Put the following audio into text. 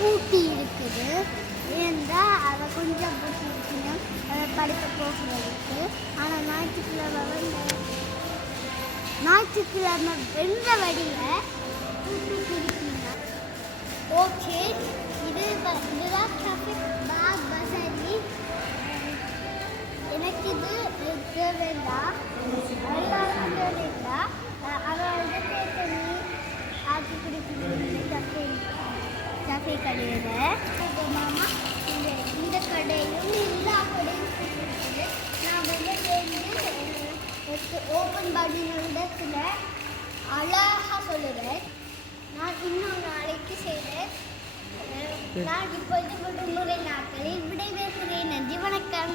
பூட்டி இருக்குது. ஏன்னா அதை கொஞ்சம் பூட்டி இருக்கணும் அதை படிக்க போகிறதுக்கு. ஆனால் ஞாயிற்றுக்கிழமை வென்ற வழியில் பூட்டி இருக்கீங்க. ஓகே, இதுதான் டிராஃபிக் பாக் வசதி. எனக்கு இது வேண்டாம், எல்லாருக்கும் வேண்டாம். அவரோட தண்ணி ஆக்கி குடிக்கிறது காஃபி கடையில். மாமா இந்த கடையும் எல்லா கடையும் இருக்குது. நான் ஓப்பன் பாடினோட சில அழகாக சொல்லுவேன். நான் இன்னும் நாளைக்கு செய்கிறேன். நான் இப்பொழுது விடுமுறை நாட்களில் விடைபெறுகிறேன். நன்றி, வணக்கம்.